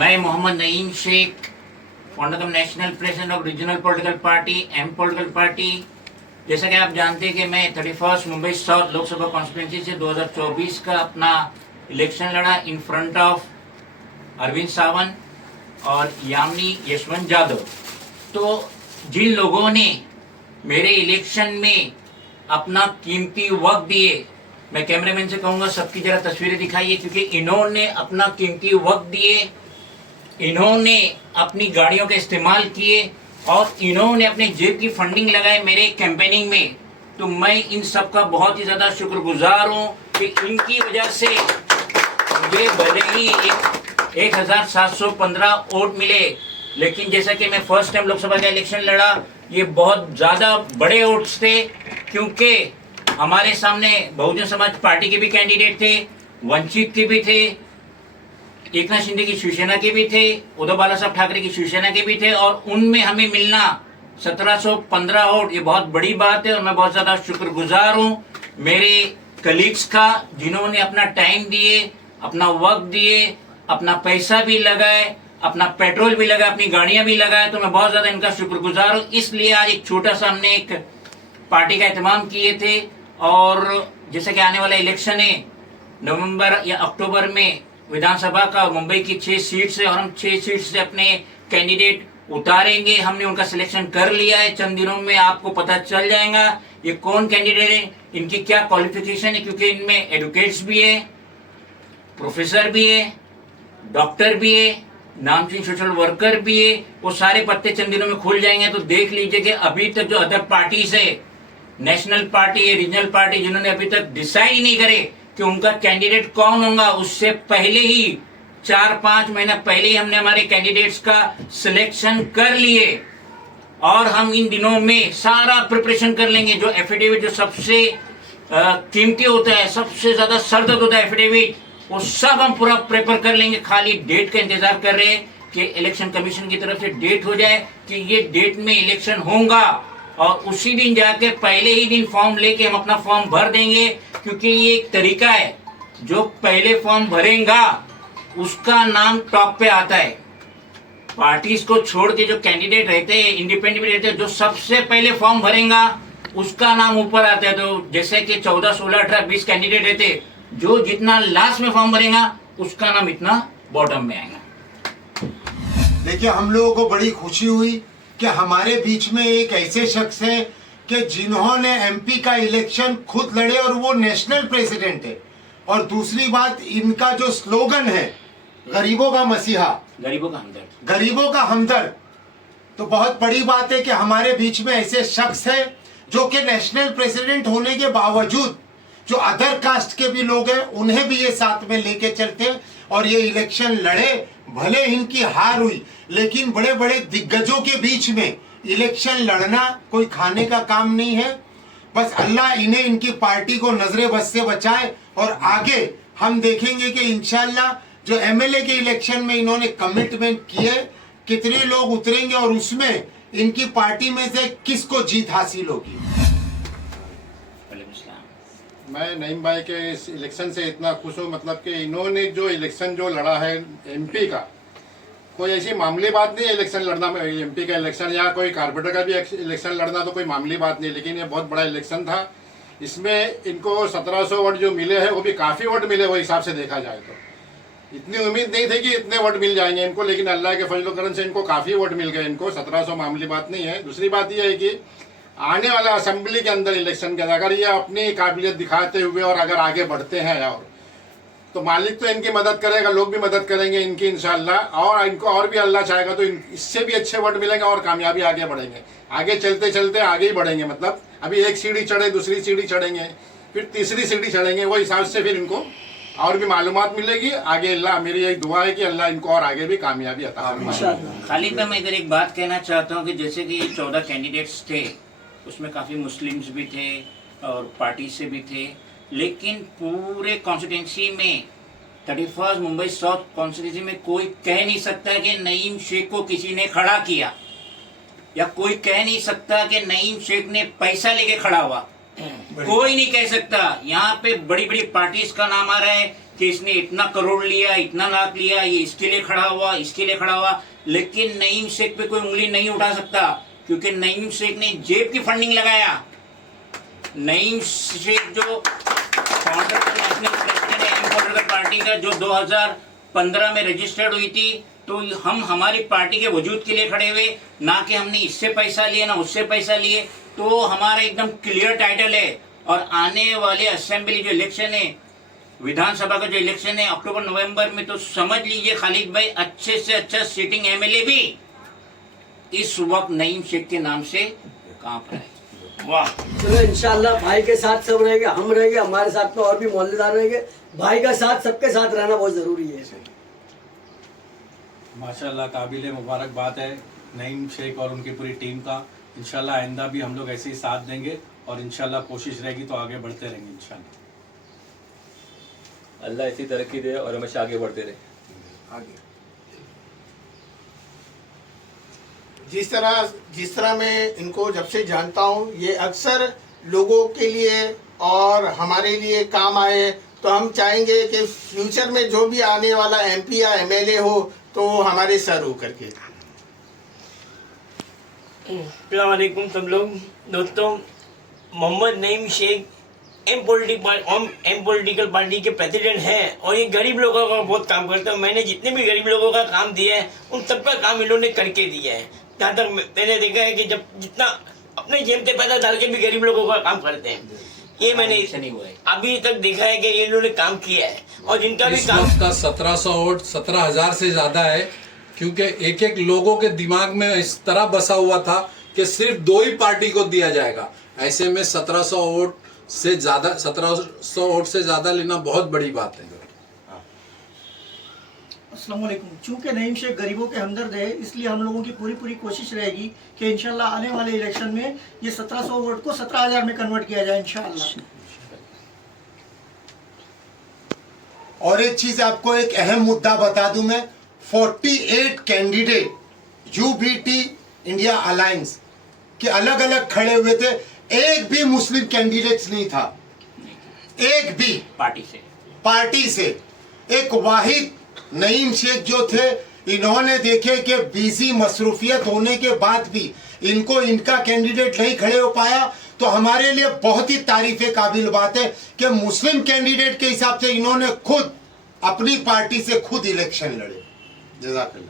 मैं Mohammad Naeem Shaikh, founder of national president of regional political party M political party. जैसा कि आप जानते हैं कि मैं 31 मुंबई साउथ लोकसभा कॉन्स्टिट्यूंसी से 2024 का अपना इलेक्शन लड़ा in front of Arvind Sawant और यामिनी यशवंत यादव। तो जिन लोगों ने मेरे इलेक्शन में अपना कीमती वक्त दिए, मैं कैमरामैन से कहूँगा सबकी जरा तस्वीरें दिखाइए, क्योंकि इन्होंने अपना कीमती वक्त दिए, इन्होंने अपनी गाड़ियों का इस्तेमाल किए और इन्होंने अपने जेब की फंडिंग लगाए मेरे कैंपेनिंग में। तो मैं इन सब का बहुत ही ज़्यादा शुक्रगुजार हूँ कि इनकी वजह से मुझे भले ही 1715 वोट मिले, लेकिन जैसा कि मैं फर्स्ट टाइम लोकसभा का इलेक्शन लड़ा, ये बहुत ज़्यादा बड़े वोट्स थे, क्योंकि हमारे सामने बहुजन समाज पार्टी के भी कैंडिडेट थे, वंचित के भी थे, एकनाथ शिंदे की शिवसेना के भी थे, उद्धव बाला साहब ठाकरे की शिवसेना के भी थे, और उनमें हमें मिलना 1715 वोट, ये बहुत बड़ी बात है। और मैं बहुत ज़्यादा शुक्रगुजार हूँ मेरे कलीग्स का, जिन्होंने अपना टाइम दिए, अपना वक्त दिए, अपना पैसा भी लगाए, अपना पेट्रोल भी लगाए, अपनी गाड़ियाँ भी लगाए। तो मैं बहुत ज़्यादा इनका शुक्रगुजार हूँ। इसलिए आज एक छोटा सा हमने एक पार्टी का एहतमाम किए थे, और जैसे कि आने वाला इलेक्शन है नवंबर या अक्टूबर में विधानसभा का, मुंबई की 6 सीट से, और हम 6 सीट से अपने कैंडिडेट उतारेंगे। हमने उनका सिलेक्शन कर लिया है, चंद दिनों में आपको पता चल जाएगा ये कौन कैंडिडेट है, इनकी क्या क्वालिफिकेशन है, क्योंकि इनमें एडवोकेट्स भी है, प्रोफेसर भी है, डॉक्टर भी है, नामचीन सोशल वर्कर भी है। वो सारे पत्ते चंद दिनों में खुल जाएंगे। तो देख लीजिए कि अभी तक जो अदर पार्टीज है, नेशनल पार्टी है, रीजनल पार्टी, जिन्होंने अभी तक डिसाइड ही नहीं करे कि उनका कैंडिडेट कौन होगा, उससे पहले ही 4-5 महीना पहले ही हमने हमारे कैंडिडेट्स का सिलेक्शन कर लिए, और हम इन दिनों में सारा प्रिपरेशन कर लेंगे। जो एफिडेविट जो सबसे कीमती होता है, सबसे ज्यादा सरदर्द होता है एफिडेविट, वो सब हम पूरा प्रेपर कर लेंगे। खाली डेट का इंतजार कर रहे हैं कि इलेक्शन कमीशन की तरफ से डेट हो जाए कि ये डेट में इलेक्शन होगा, और उसी दिन जाके पहले ही दिन फॉर्म लेके हम अपना फॉर्म भर देंगे। क्योंकि ये एक तरीका है, जो पहले फॉर्म भरेगा उसका नाम टॉप पे आता है। पार्टीज को छोड़ के जो कैंडिडेट रहते हैं, इंडिपेंडेंट रहते हैं, जो सबसे पहले फॉर्म भरेगा उसका नाम ऊपर आता है। तो जैसे कि 14, 16, 18, 20 कैंडिडेट रहते, जो जितना लास्ट में फॉर्म भरेगा उसका नाम इतना बॉटम में आएगा। देखिए, हम लोगों को बड़ी खुशी हुई कि हमारे बीच में एक ऐसे शख्स है कि जिन्होंने एमपी का इलेक्शन खुद लड़े, और वो नेशनल प्रेसिडेंट है। और दूसरी बात, इनका जो स्लोगन है गरीबों का मसीहा, गरीबों का हमदर्द, गरीबों का हमदर्द, तो बहुत बड़ी बात है कि हमारे बीच में ऐसे शख्स है जो कि नेशनल प्रेसिडेंट होने के बावजूद जो अदर कास्ट के भी लोग हैं उन्हें भी ये साथ में लेके चलते हैं, और ये इलेक्शन लड़े। भले इनकी हार हुई, लेकिन बड़े बड़े दिग्गजों के बीच में इलेक्शन लड़ना कोई खाने का काम नहीं है। बस अल्लाह इन्हें, इनकी पार्टी को नजरे बस से बचाए, और आगे हम देखेंगे कि इंशाल्लाह जो एमएलए के इलेक्शन में इन्होंने कमिटमेंट किए, कितने लोग उतरेंगे और उसमें इनकी पार्टी में से किसको जीत हासिल होगी। मैं नईम भाई के इस इलेक्शन से इतना खुश हूँ, मतलब कि इन्होंने जो इलेक्शन जो लड़ा है एमपी का, कोई ऐसी मामूली बात नहीं है इलेक्शन लड़ना। एमपी का इलेक्शन या कोई कारपोरेटर का भी इलेक्शन लड़ना तो कोई मामूली बात नहीं, लेकिन ये बहुत बड़ा इलेक्शन था। इसमें इनको 1700 वोट जो मिले हैं वो भी काफ़ी वोट मिले, वो हिसाब से देखा जाए तो इतनी उम्मीद नहीं थी कि इतने वोट मिल जाएंगे इनको, लेकिन अल्लाह के फजल करम से इनको काफ़ी वोट मिल गए। इनको 1700 मामूली बात नहीं है। दूसरी बात यह है कि आने वाला असेंबली के अंदर इलेक्शन के अगर ये अपनी काबिलियत दिखाते हुए और अगर आगे बढ़ते हैं, और तो मालिक तो इनकी मदद करेगा, लोग भी मदद करेंगे इनकी इंशाल्लाह, और इनको और भी अल्लाह चाहेगा तो इससे भी अच्छे वोट मिलेंगे और कामयाबी आगे बढ़ेंगे। आगे चलते चलते आगे ही बढ़ेंगे, मतलब अभी एक सीढ़ी चढ़े, दूसरी सीढ़ी चढ़ेंगे, फिर तीसरी सीढ़ी चढ़ेंगे, वो हिसाब से फिर इनको और भी मालूमात मिलेगी आगे। अल्लाह, मेरी एक दुआ है कि अल्लाह इनको और आगे भी कामयाबी अता फरमाए। खालिद भाई, मैं इधर एक बात कहना चाहता हूँ कि जैसे कि 14 कैंडिडेट्स थे, उसमें काफ़ी मुस्लिम्स भी थे और पार्टी से भी थे, लेकिन पूरे कॉन्स्टिट्यूंसी में 31 मुंबई साउथ कॉन्स्टिट्यूंसी में कोई कह नहीं सकता कि नईम शेख को किसी ने खड़ा किया, या कोई कह नहीं सकता कि नईम शेख ने पैसा लेके खड़ा हुआ। कोई नहीं कह सकता। यहाँ पे बड़ी बड़ी पार्टीज का नाम आ रहा है कि इसने इतना करोड़ लिया, इतना लाख लिया, ये इसके लिए खड़ा हुआ, इसके लिए खड़ा हुआ, लेकिन नईम शेख पे कोई उंगली नहीं उठा सकता, क्योंकि नईम शेख ने जेब की फंडिंग लगाया। नईम शेख जो फाउंडर नेशनल प्रेसिडेंट है एम पार्टी का, जो 2015 में रजिस्टर्ड हुई थी, तो हम हमारी पार्टी के वजूद के लिए खड़े हुए, ना कि हमने इससे पैसा लिया ना उससे पैसा लिए। तो हमारा एकदम क्लियर टाइटल है। और आने वाले असेंबली जो इलेक्शन है, विधानसभा का जो इलेक्शन है अक्टूबर नवंबर में, तो समझ लीजिए खालिद भाई अच्छे से अच्छा सिटिंग एमएलए भी इस वक्त नईम शेख के नाम से कांप रहा है। वाह, चलो इंशाल्लाह भाई के साथ सब रहेंगे, हम रहेंगे, हमारे साथ में और भी मोहल्लेदार रहेंगे। भाई का साथ सबके साथ रहना बहुत जरूरी है। माशाल्लाह काबिल मुबारकबाद है नईम शेख और उनकी पूरी टीम का। इंशाल्लाह आइंदा भी हम लोग ऐसे ही साथ देंगे और इंशाल्लाह कोशिश रहेगी तो आगे बढ़ते रहेंगे इंशाल्लाह। अल्लाह ऐसी तरक्की दे और हमेशा आगे बढ़ते रहे। आगे जिस तरह मैं इनको जब से जानता हूँ, ये अक्सर लोगों के लिए और हमारे लिए काम आए, तो हम चाहेंगे कि फ्यूचर में जो भी आने वाला एमपी या एमएलए हो तो हमारे सर हो करके। अस्सलाम वालेकुम सब लोग। दोस्तों, Mohammad Naeem Shaikh M political party के प्रेसिडेंट हैं और ये गरीब लोगों का बहुत काम करते हैं। मैंने जितने भी गरीब लोगों का काम दिया है उन सबका काम इन्होंने करके दिया है। जहाँ तक मैंने देखा है कि जब जितना अपने जेब से पैसा डाल के भी गरीब लोगों का काम करते हैं, ये मैंने अभी तक देखा है कि इन्होंने काम किया है। और जिनका भी काम का 1700 वोट 17,000 से ज्यादा है, क्योंकि एक एक लोगों के दिमाग में इस तरह बसा हुआ था कि सिर्फ दो ही पार्टी को दिया जाएगा। ऐसे में 1700 वोट से ज्यादा लेना बहुत बड़ी बात है। अस्सलाम वालेकुम। चूँकि नईम शेख गरीबों के हमदर्द है, इसलिए हम लोगों की पूरी कोशिश रहेगी कि इंशाल्लाह आने वाले इलेक्शन में ये 1700 वोट को 17,000 में कन्वर्ट किया जाए इंशाल्लाह। और एक चीज आपको एक अहम मुद्दा बता दूं मैं, 48 कैंडिडेट यूबीटी इंडिया अलायंस के अलग अलग खड़े हुए थे, एक भी मुस्लिम कैंडिडेट नहीं था, एक भी पार्टी से एक वाहिद नईम शेख जो थे। इन्होंने देखे कि बिजी मसरूफियत होने के बाद भी इनको इनका कैंडिडेट नहीं खड़े हो पाया, तो हमारे लिए बहुत ही तारीफ काबिल बात है कि मुस्लिम कैंडिडेट के हिसाब से इन्होंने खुद अपनी पार्टी से खुद इलेक्शन लड़े। जज़ाकल्लाह।